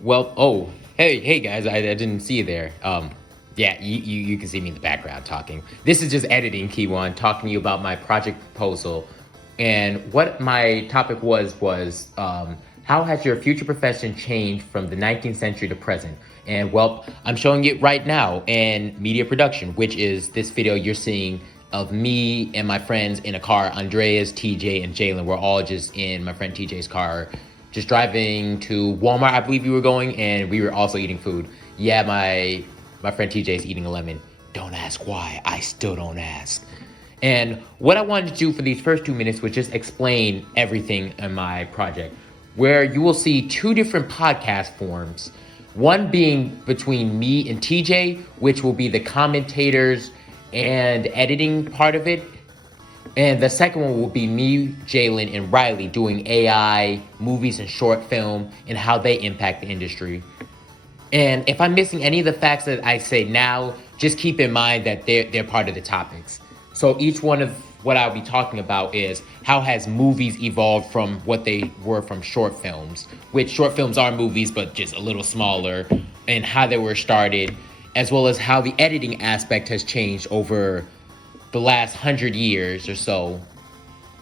Well, oh, hey guys, I didn't see you there. Yeah, you can see me in the background talking. This is just editing, Key One, talking to you about my project proposal. And what my topic was how has your future profession changed from the 19th century to present? And well, I'm showing it right now in media production, which is this video you're seeing of me and my friends in a car. Andreas, TJ, and Jalen. We're all just in my friend TJ's car, just driving to Walmart. I believe we were going, and we were also eating food. Yeah, my friend TJ is eating a lemon. Don't ask why. I still don't ask. And what I wanted to do for these first 2 minutes was just explain everything in my project, where you will see two different podcast forms. One being between me and TJ, which will be the commentators and editing part of it. And the second one will be me, Jalen, and Riley doing AI, movies, and short film, and how they impact the industry. And if I'm missing any of the facts that I say now, just keep in mind that they're part of the topics. So each one of what I'll be talking about is how has movies evolved from what they were from short films, which short films are movies but just a little smaller, and how they were started, as well as how the editing aspect has changed over the last 100 years or so.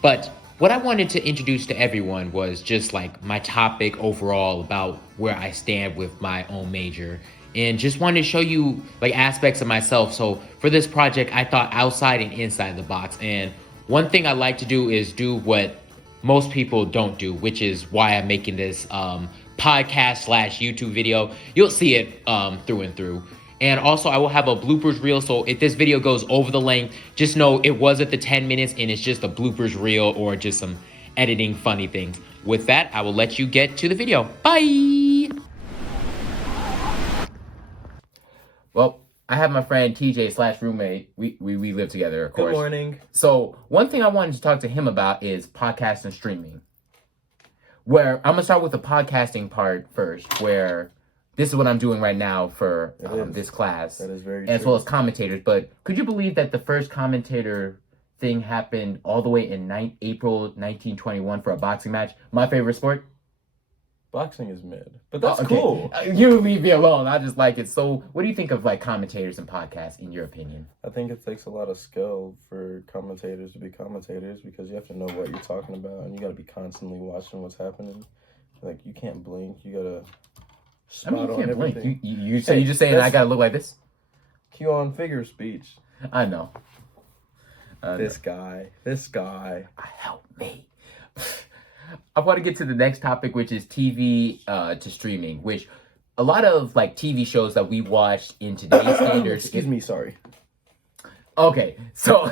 But what I wanted to introduce to everyone was just like my topic overall about where I stand with my own major, and just wanted to show you like aspects of myself. So for this project, I thought outside and inside the box. And one thing I like to do is do what most people don't do, which is why I'm making this podcast slash YouTube video. You'll see it through and through. And also, I will have a bloopers reel. So if this video goes over the length, just know it was at the 10 minutes and it's just a bloopers reel or just some editing funny things. With that, I will let you get to the video. Bye. Well, I have my friend TJ slash roommate. We live together, of course. Good morning. So one thing I wanted to talk to him about is podcast and streaming. Where I'm gonna start with the podcasting part first, where this is what I'm doing right now for this class. That is very as true. well as commentators. But could you believe that the first commentator thing happened all the way in April 1921 for a boxing match? My favorite sport? Boxing is mid, but that's okay. cool. You leave me alone. I just like it. So what do you think of like commentators and podcasts in your opinion? I think it takes a lot of skill for commentators to be commentators because you have to know what you're talking about and you got to be constantly watching what's happening. Like you can't blink. You got to spot you on can't everything. Blink. You say you just saying I got to look like this? Cue on figure of speech. I know. This guy. Help me. I want to get to the next topic, which is TV to streaming, which a lot of like TV shows that we watched in today's standards. Excuse me, sorry. Okay, so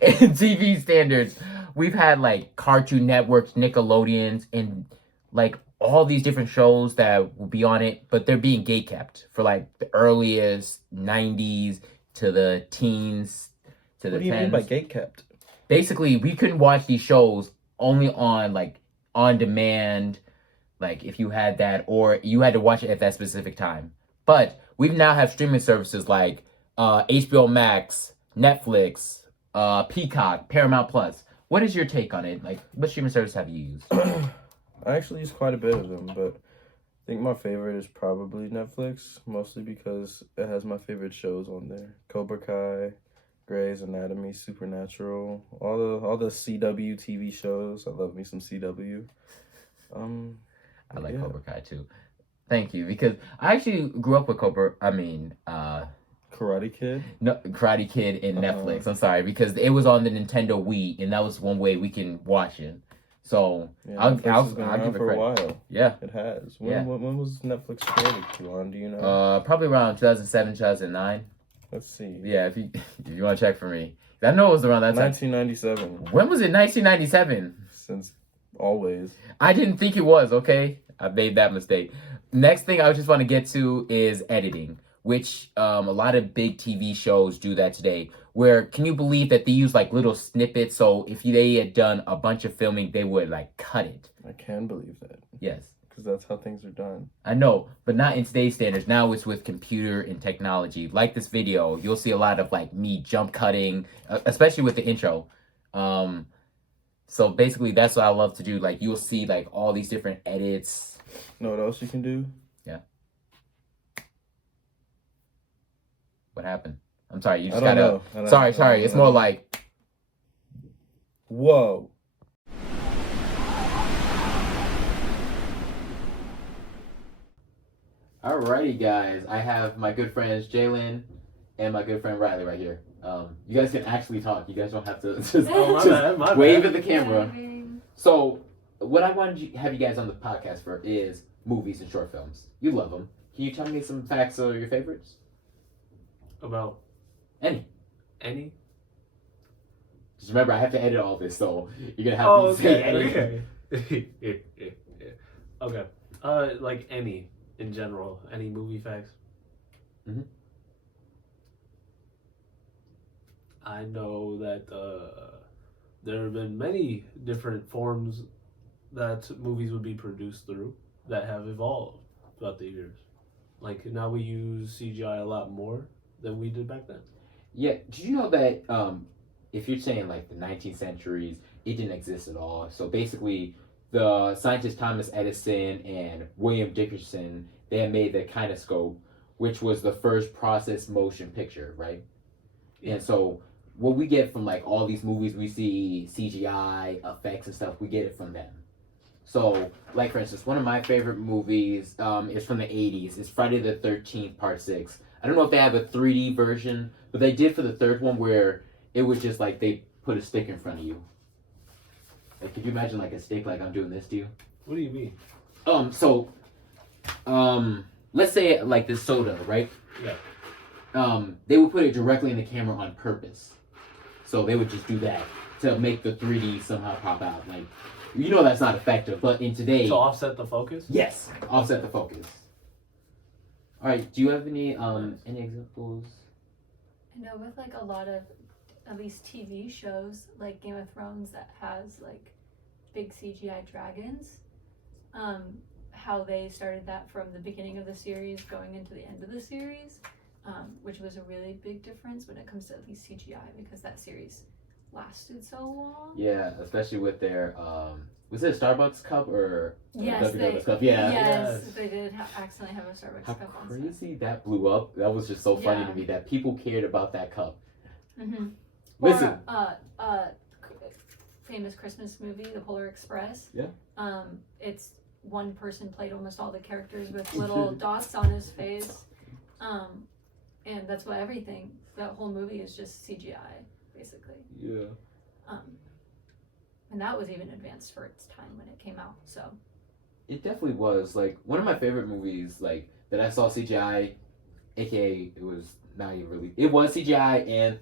in TV standards, we've had like Cartoon Networks, Nickelodeons, and like all these different shows that will be on it, but they're being gatekept for like the earliest 90s to the teens to the 10s. What do you mean by gatekept? Basically, we couldn't watch these shows only on like on demand, like if you had that, or you had to watch it at that specific time. But we now have streaming services like HBO Max, Netflix, Peacock, Paramount Plus. What is your take on it? Like, what streaming service have you used? I actually use quite a bit of them, but I think my favorite is probably Netflix, mostly because it has my favorite shows on there. Cobra Kai, Grey's Anatomy, Supernatural, all the CW TV shows. I love me some CW. I like Cobra Kai too. Thank you, because I actually grew up with Karate Kid? No, Karate Kid and Netflix. I'm sorry, because it was on the Nintendo Wii, and that was one way we can watch it. So yeah, I'll give it for a while. Yeah, it has. When was Netflix created, Juan? Do you know? Probably around 2007, 2009. Let's see. Yeah, if you want to check for me, I know it was around that time. 1997. When was it? 1997. Since always. I didn't think it was. Okay, I made that mistake. Next thing I just want to get to is editing, which a lot of big TV shows do that today. Where can you believe that they use like little snippets? So if they had done a bunch of filming, they would like cut it. I can believe that. Yes. Because that's how things are done. I know, but not in today's standards. Now it's with computer and technology. Like this video, you'll see a lot of like me jump cutting, especially with the intro. So basically that's what I love to do. Like you'll see like all these different edits. Know what else you can do? Yeah. What happened? I'm sorry. You I just don't gotta. know. Sorry. It's more like. Whoa. Alrighty, guys. I have my good friends Jalen and my good friend Riley right here. You guys can actually talk. You guys don't have to just, My wave bad. at the camera. So, what I wanted to have you guys on the podcast for is movies and short films. You love them. Can you tell me some facts of your favorites? About Any. any? Just remember, I have to edit all this, so you're gonna have to say any. Okay. Okay. Like any in general, any movie facts. Mhm. I know that there have been many different forms that movies would be produced through that have evolved throughout the years. Like now we use CGI a lot more than we did back then. Yeah. Did you know that if you're saying like the 19th centuries, it didn't exist at all. So basically, the scientists Thomas Edison and William Dickinson, they had made the kinescope, which was the first process motion picture, right? Yeah. And so what we get from like all these movies, we see CGI effects and stuff. We get it from them. So, like for instance, one of my favorite movies is from the '80s. It's Friday the 13th, Part 6. I don't know if they have a 3D version, but they did for the third one where it was just like they put a stick in front of you. Like, could you imagine like a stick like I'm doing this to you? What do you mean? So, let's say like this soda, right? Yeah. They would put it directly in the camera on purpose. So they would just do that to make the 3D somehow pop out. Like, you know that's not effective, but in today... To offset the focus? Yes, offset the focus. All right, do you have any examples? I know with like a lot of at least TV shows like Game of Thrones that has like big CGI dragons, how they started that from the beginning of the series going into the end of the series, which was a really big difference when it comes to at least CGI because that series lasted so long. Yeah, especially with their was it a Starbucks cup or yes, WWF cup? Yeah. Yes, they did accidentally have a Starbucks How cup on crazy that blew up. That was just so funny Yeah. to me that people cared about that cup. Mm-hmm. Listen. Or famous Christmas movie, The Polar Express. Yeah. It's one person played almost all the characters with little dots on his face. And that's what everything, that whole movie is just CGI, basically. Yeah. And that was even advanced for its time when it came out, so. It definitely was. Like, one of my favorite movies, like, that I saw CGI, aka, it was not even really, it was CGI and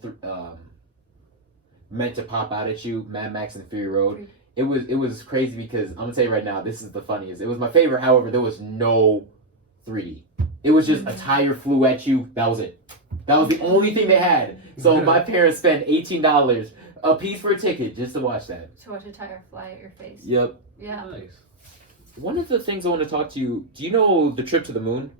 meant to pop out at you, Mad Max and Fury Road. It was crazy because, I'm gonna tell you right now, this is the funniest. It was my favorite, however, there was no 3D. It was just a tire flew at you, that was it. That was the only thing they had. So my parents spent $18 a piece for a ticket just to watch that. To watch a tire fly at your face. Yep. Yeah. Nice. One of the things I want to talk to you, do you know The Trip to the Moon?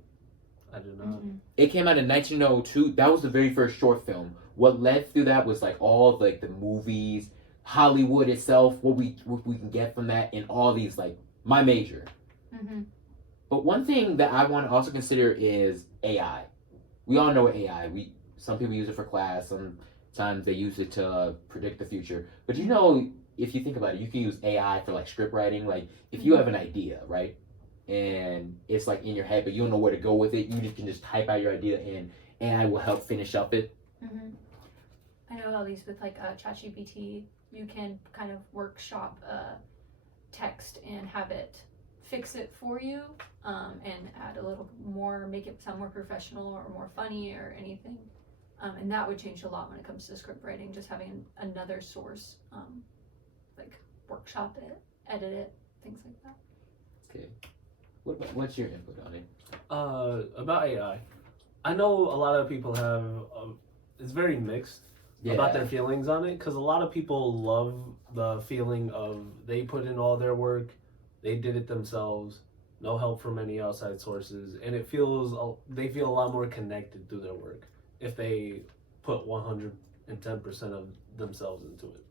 I do not. Mm-hmm. It came out in 1902. That was the very first short film. What led through that was like all like the movies, Hollywood itself, what we can get from that, and all these like my major. Mm-hmm. But one thing that I want to also consider is AI. We all know AI. Some people use it for class. Sometimes they use it to predict the future. But you know, if you think about it, you can use AI for like script writing. Like if you have an idea, right, and it's like in your head, but you don't know where to go with it, you can just type out your idea, and AI will help finish up it. Mm-hmm. I know at least with like ChatGPT, you can kind of workshop text and have it fix it for you, and add a little more, make it sound more professional or more funny or anything. And that would change a lot when it comes to script writing, just having another source, like workshop it, edit it, things like that. Okay. What's your input on it? About AI, I know a lot of people have, it's very mixed about their feelings on it, because a lot of people love the feeling of they put in all their work, they did it themselves, no help from any outside sources, and they feel a lot more connected through their work if they put 110% of themselves into it.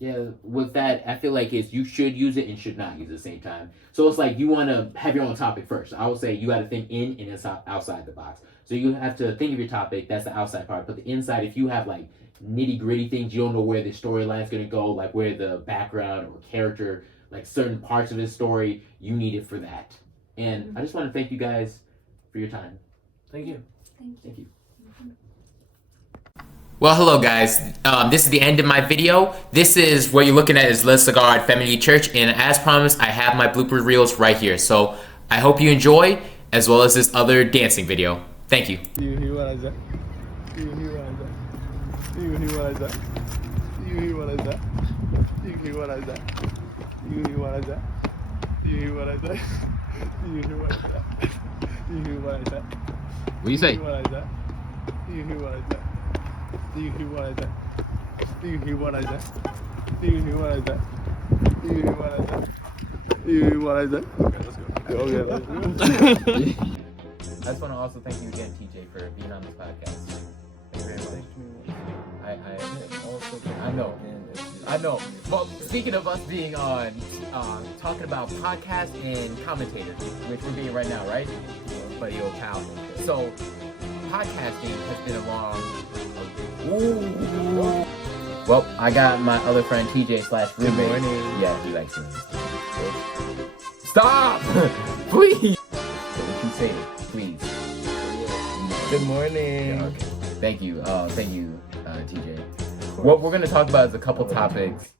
Yeah, with that, I feel like you should use it and should not use it at the same time. So it's like you want to have your own topic first. I would say you got to think in and inside, outside the box. So you have to think of your topic. That's the outside part. But the inside, if you have like nitty gritty things, you don't know where the storyline is going to go, like where the background or character, like certain parts of his story, you need it for that. And I just want to thank you guys for your time. Thank you. Thank you. Well, hello guys. This is the end of my video. This is what you're looking at is Les Sagard Family Church, and as promised, I have my blooper reels right here. So I hope you enjoy, as well as this other dancing video. Thank you. Do you hear what I said? Do you hear what I said? Do you hear what I said? Do you hear what I said? Do you hear what I said? Do you hear what I said? Do you hear what I said? Do you hear what I said? Do you hear what I said? What do you say? Do you hear what I said? Do you hear what I said? Do you hear what I said? Do you hear what I said? Do you hear what I said? Do you hear what I said? Do you hear what I said? Okay, let's go. Okay, let's go. I just want to also thank you again, TJ, for being on this podcast. Thank you very much. I know. Well, speaking of us being on, talking about podcast and commentator, which we're being right now, right? Buddy old pal. So, podcasting has been a long. Ooh. Well, I got my other friend TJ / roommate. Good morning. Yeah, he likes doing this. Stop! Please! If you say it, please. Good morning. Yeah, okay. Thank you, TJ. What we're going to talk about is a couple topics